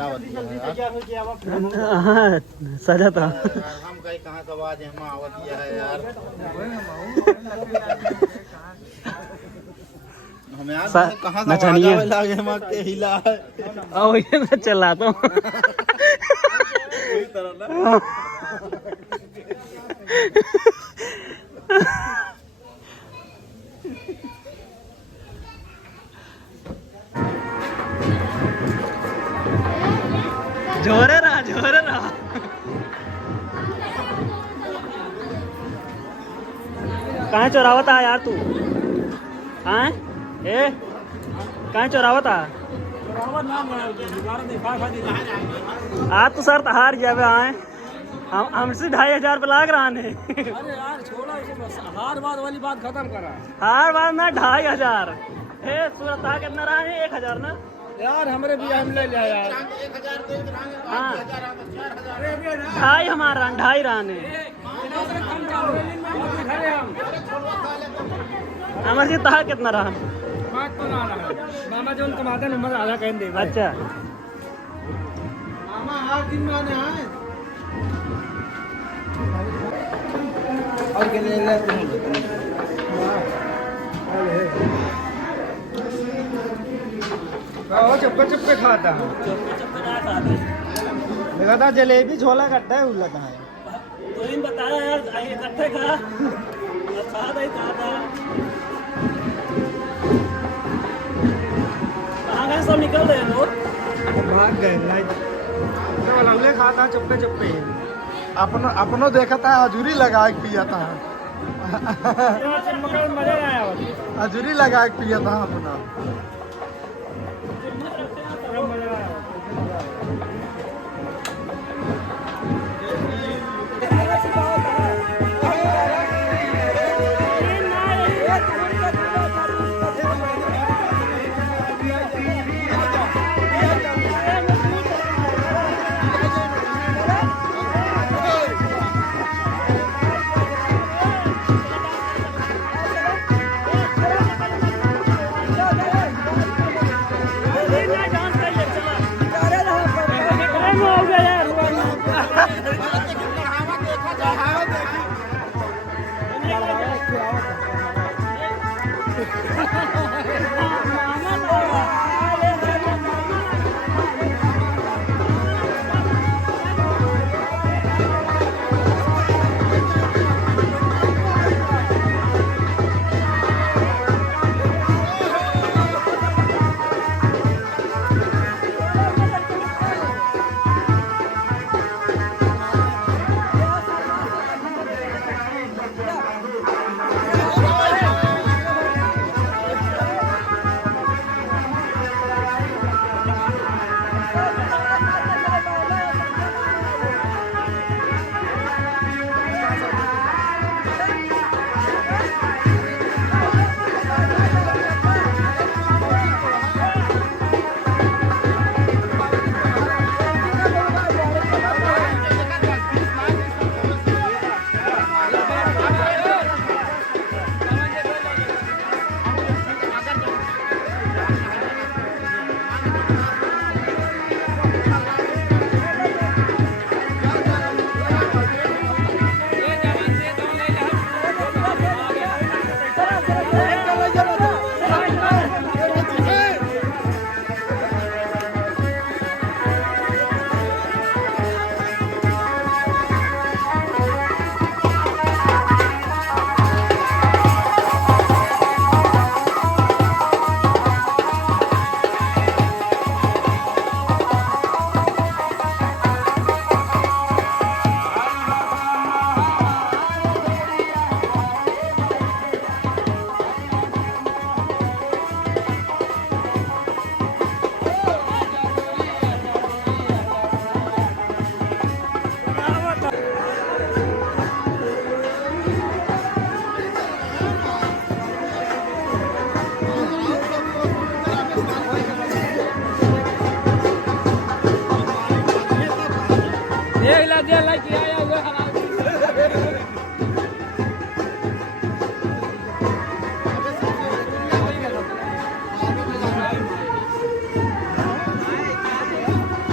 आवाज आवती है हाँ सजा था। हम कहीं कहाँ से आवाज है आवती है यार। हमें यार कहाँ से आवाज आवे लागे हम के हिला है। आओ ये मैं चलाता हूँ। वही तरह ना। झोरे रहा कहाँ चोरावत आ यार तू? हाँ ए कहाँ चोरावत आ? आज तो सर हार गया बे। आए हमसे 2500 पे लाग रहा है। अरे यार छोड़ो इसे बस, हार बात वाली बात खत्म करा। हार बार ना 2500। हे सूरत आ कितना रहा है? 1000 ना यार हमरे भी हम ले लिया यार। 1000 हाँ 2.5 हमारा 2.5 रहने हमारे जी तहा कितना रहा? मामा जो कमाते हैं नंबर आधा कह दे। अच्छा मामा हर दिन में आने आए और के ले ले चुपके चुपके खाता है। देखा था जलेबी छोला कट्टा है उल्लता है। तो इन बताया यार इकट्ठे खा साथ ही खाता। कहाँ गए सब? निकल रहे लोग भाग गए। हमले खाता चुपके चुपके। अपनो देखा था हजूरी लगा के पिया था। मजा आया हजूरी लगा के पिया था अपना।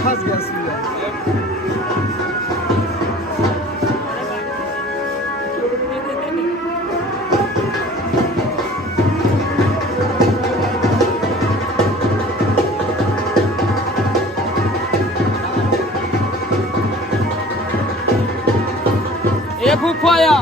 फंस गया सुइया। ये फूफाया